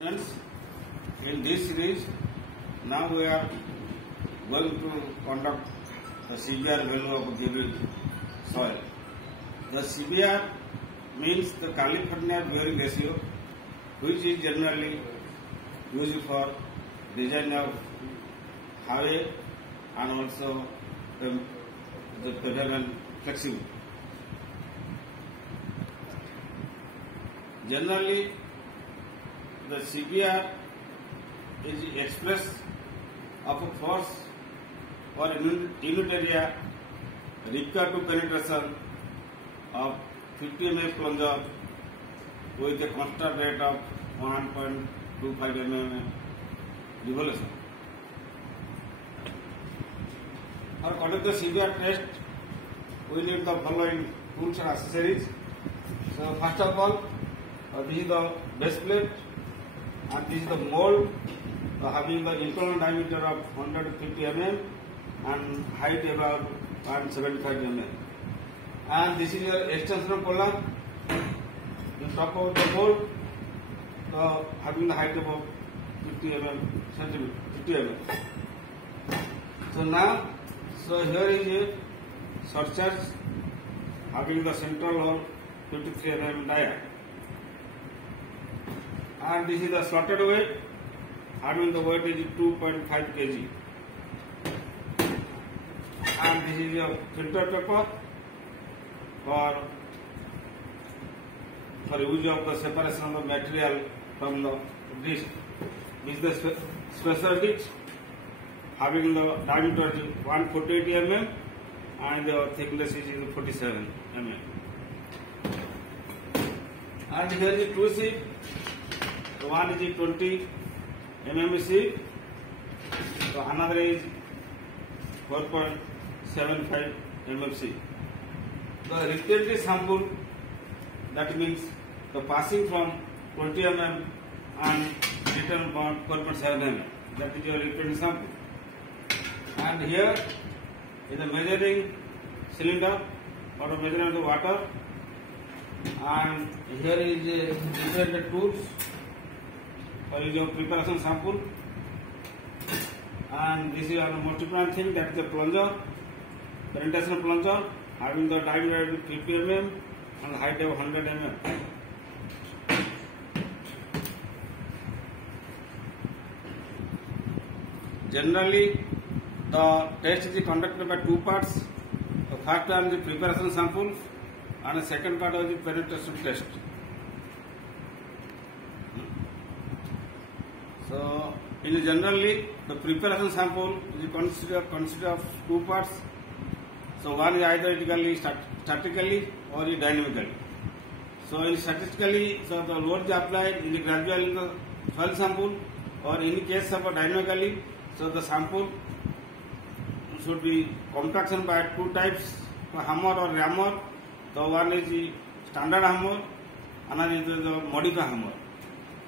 Friends, in this series, now we are going to conduct the CBR value of given soil. The CBR means the California bearing ratio, which is generally used for design of highway and also the pavement flexible. Generally, the CBR is expressed of a force or unit area required to penetration of 50 mm plunger with a constant rate of 1.25 mm revolution. For conduct the CBR test, we need the following tools and accessories. So first of all, this is the base plate. And this is the mold having the internal diameter of 150 mm and height about 175 mm. And this is your extension collar on top of the mold having the height of 50 mm. So now, here is a surcharge having the central hole 53 mm diameter. And this is the slotted weight, having the weight is 2.5 kg. And this is your filter paper for use of the separation of the material from the disc. This is the special disc having the diameter is 148 mm and the thickness is 47 mm. And here is two sheet. One is 20 mm sheet, so another is 4.75 mm sheet. The representative sample, that means the passing from 20 mm and return from 4.7 mm. That is your representative sample. And here is a measuring cylinder for measuring the water. And here is a different tools for your preparation sample. And this is the most important thing, that is the plunger, penetration plunger having the diameter of 50 mm and height of 100 mm. Generally, the test is conducted by two parts. The first one is the preparation sample and the second part is the penetration test. So, generally, the preparation sample is considered of two parts. So, one is either statically or dynamically. So, in statically, the load is applied in the gradual in the soil sample, or in the case of dynamically, so the sample should be compaction by two types, hammer or rammer. So, one is the standard hammer, another is the modified hammer.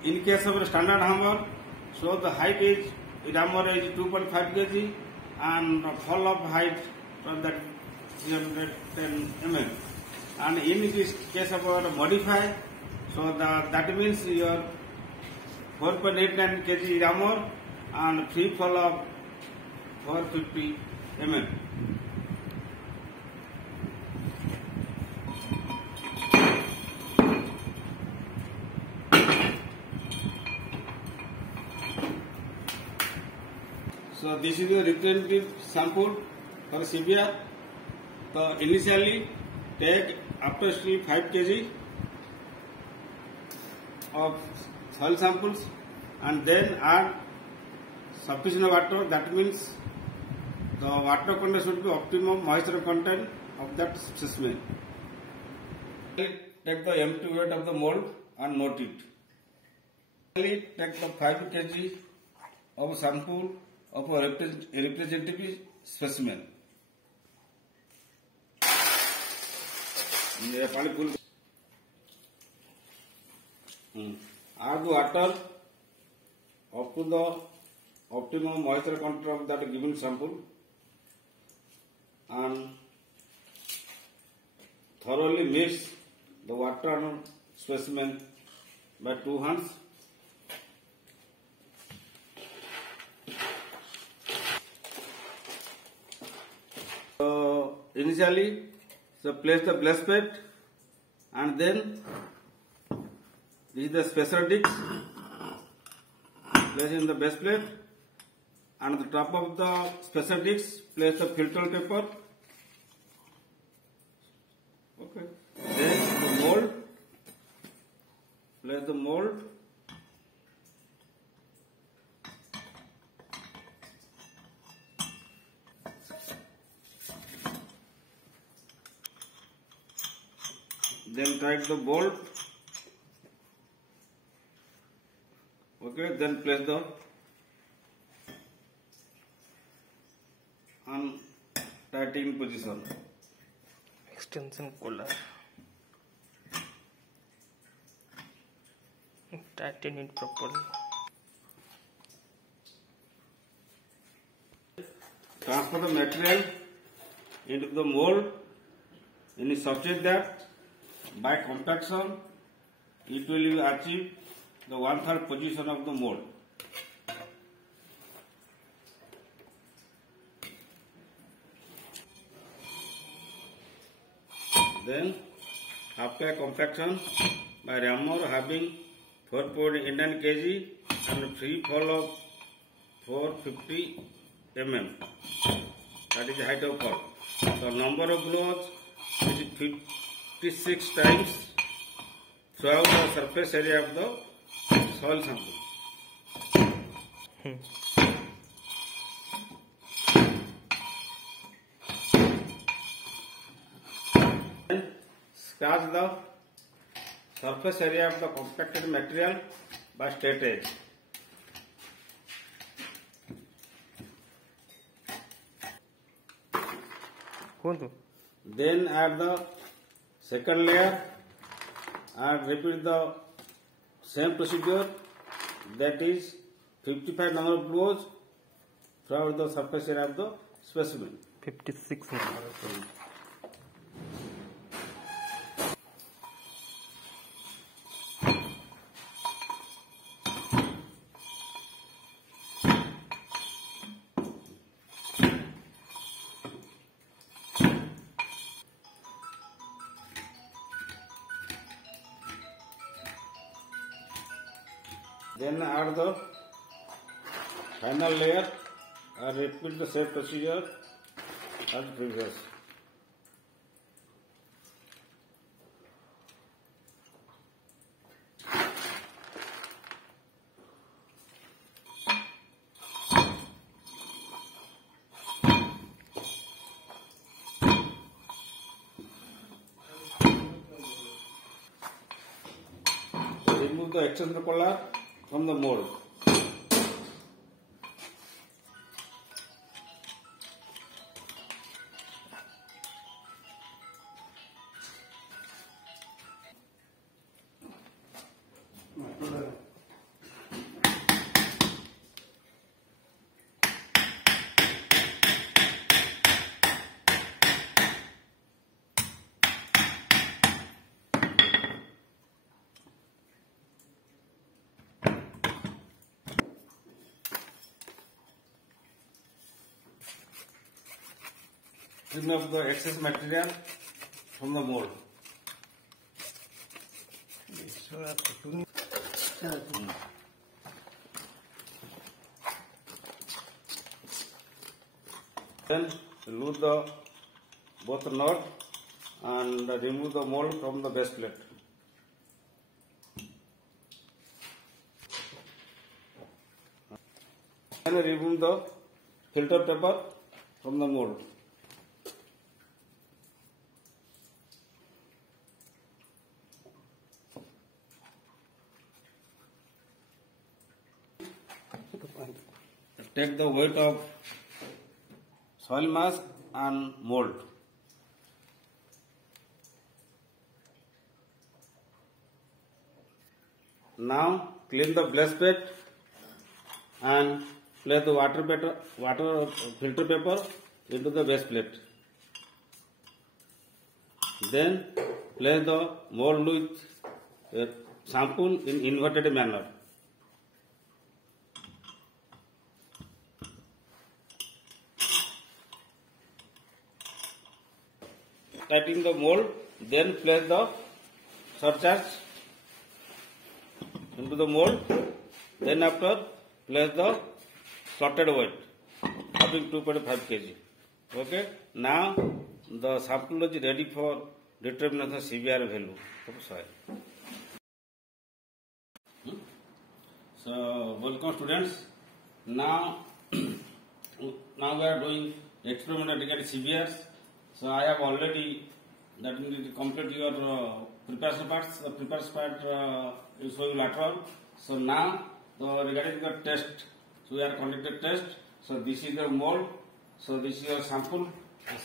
In case of a standard hammer, so the height is, hammer is 2.5 kg and fall of height from that 310 mm. And in this case of our modify, so that means your 4.89 kg hammer and free fall of 450 mm. So this is the representative sample for CBR. So initially take after strip 5 kg of soil samples and then add sufficient water. That means the water content should be optimum moisture content of that specimen. Take the empty weight of the mold and note it. Take the 5 kg of sample of a representative specimen. Add water up to the optimum moisture content of that given sample and thoroughly mix the water and specimen by two hands initially, so place the blast plate, and then this is the special disc. Place in the base plate, and the top of the special disc place the filter paper. Okay. Then the mold. Place the mold. Then tight the bolt. Okay, then place the tightening position. Extension collar. Tighten it properly. Transfer the material into the mold. Then you substitute that by compaction. It will achieve the 1/3 position of the mold. Then, after compaction by rammer having 4.89 kg and free fall of 450 mm, that is the height of fall. The number of blows is 56 times throughout the surface area of the soil sample. Then scratch the surface area of the compacted material by straight edge. Then add the second layer and repeat the same procedure, that is 55 number of blows throughout the surface area of the specimen. 56 number. Then add the final layer and repeat the same procedure as previous. Remove the extender collar from the mold. Remove the excess material from the mold. Then loose the both knot and remove the mold from the base plate. Then remove the filter paper from the mold. Take the weight of soil mask and mold. Now clean the blast plate and place the water filter paper into the base plate. Then place the mold with a sample in inverted manner. tightening the mold, then place the surcharge into the mold, then after place the slotted weight having 2.5 kg. Okay, now the sample is ready for determination of the CBR value of soil. So welcome students. Now we are doing experiment regarding CBRs. So I have already that means complete your preparation parts. The preparation part is showing lateral. So now regarding the test, so we are conducted test. So this is the mold. So this is your sample,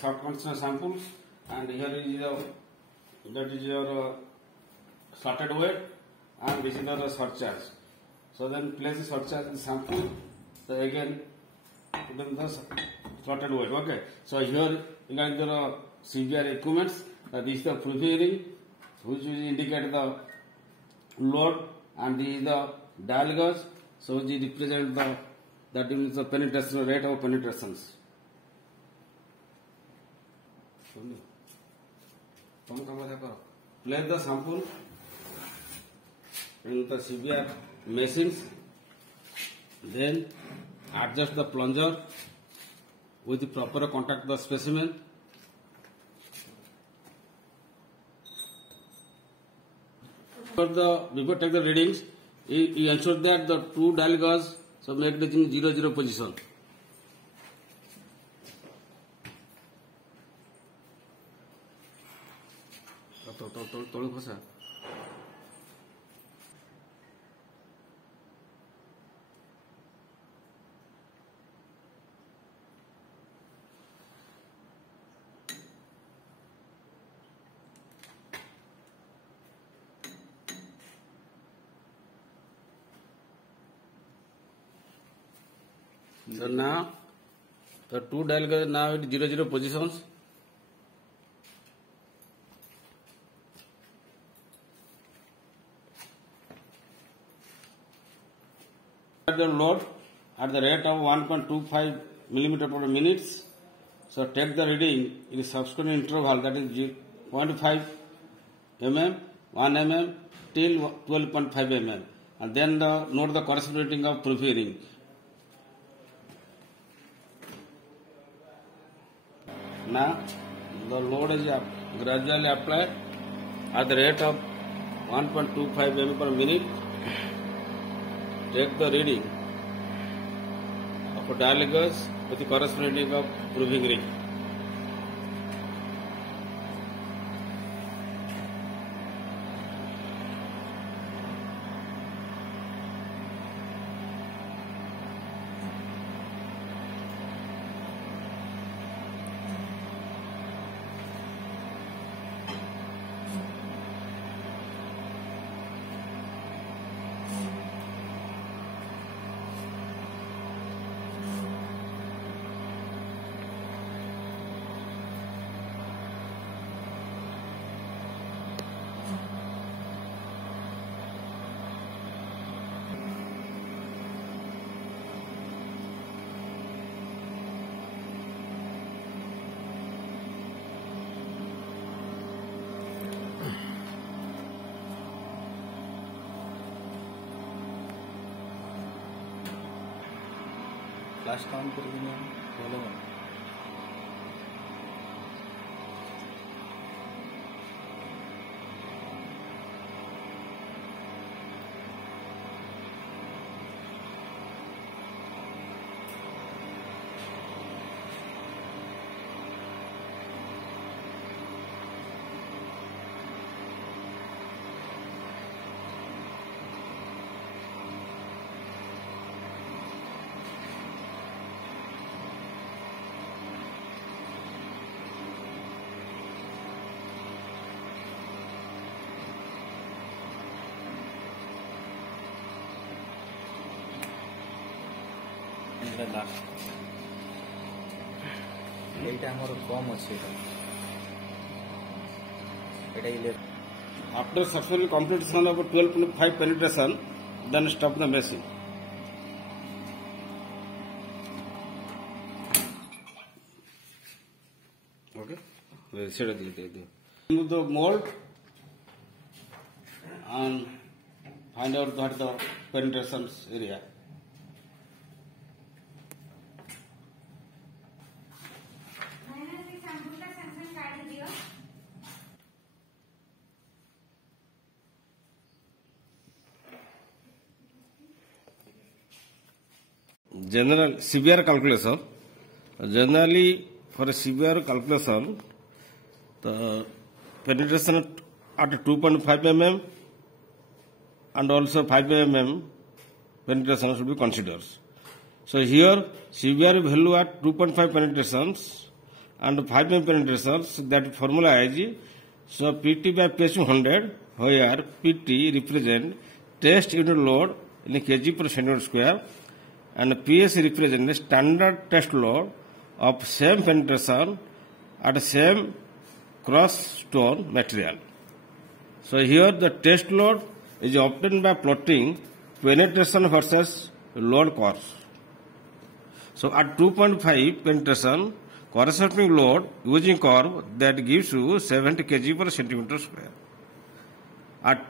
short condition samples, and here is your slotted weight, and this is the surcharge. So then place the surcharge in the sample. So again put in the slotted weight. Okay. So here you got the CBR equipments. This is the proofing, which will indicate the load, and this is the dial gauge. So it represents that means the penetration rate of penetrations. Place the sample in the CBR machines, then adjust the plunger with the proper contact the specimen. Before take the readings, you ensure that the two dial gauge so make it in 0 position. So now the two dial gauge now at 0 positions. The load at the rate of 1.25 millimeter per minute. So take the reading in the subsequent interval, that is 0.5 mm, 1 mm till 12.5 mm, and then note the corresponding of proofing. Now the load is gradually applied at the rate of 1.25 mm per minute. Take the reading of a dial gauge with the corresponding of proving ring. Class count करके बोलो last এইটা আমার কম আছে এটা After successful completion of 12.5 penetration, then stop the machine. Okay. Remove the mold and find out what the penetration area. General severe calculation. Generally, for a severe calculation, the penetration at 2.5 mm and also 5 mm penetration should be considered. So here, severe value at 2.5 penetrations and 5 mm penetrations, that formula is so PT by PS 100, where PT represent test unit load in kg per centimeter square, and PS represents standard test load of same penetration at same cross stone material. So here the test load is obtained by plotting penetration versus load curves. So at 2.5 penetration, corresponding load using curve that gives you 70 kg per centimeter square. At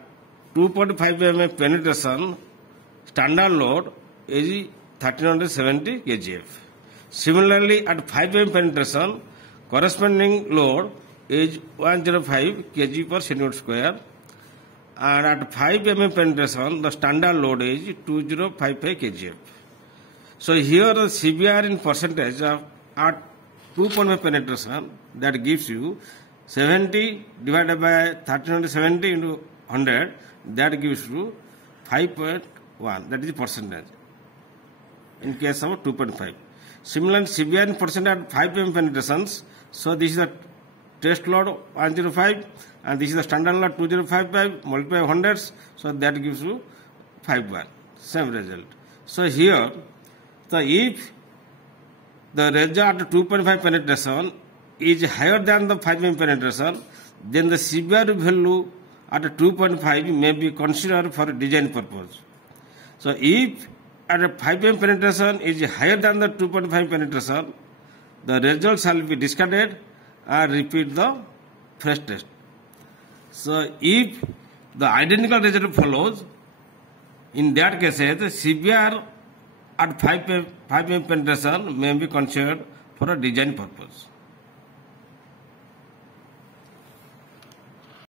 2.5 mm penetration, standard load is 1370 kgf. Similarly, at 5 mm penetration, corresponding load is 105 kg per centimeter square, and at 5 mm penetration, the standard load is 2055 kgf. So here the CBR in percentage of at 2.5 penetration, that gives you 70 divided by 1370 into 100, that gives you 5.1, that is percentage in case of 2.5. Similarly, CBR in percent at 5 mm penetrations, so this is the test load 105 and this is the standard load 2055 multiply 100, so that gives you 5.1, same result. So here, if the result at 2.5 penetration is higher than the 5 mm penetration, then the CBR value at 2.5 may be considered for design purpose. So if at a 5 mm penetration is higher than the 2.5 penetration, the result shall be discarded and repeat the first test. So if the identical result follows, in that case, the CBR at 5 mm penetration may be considered for a design purpose.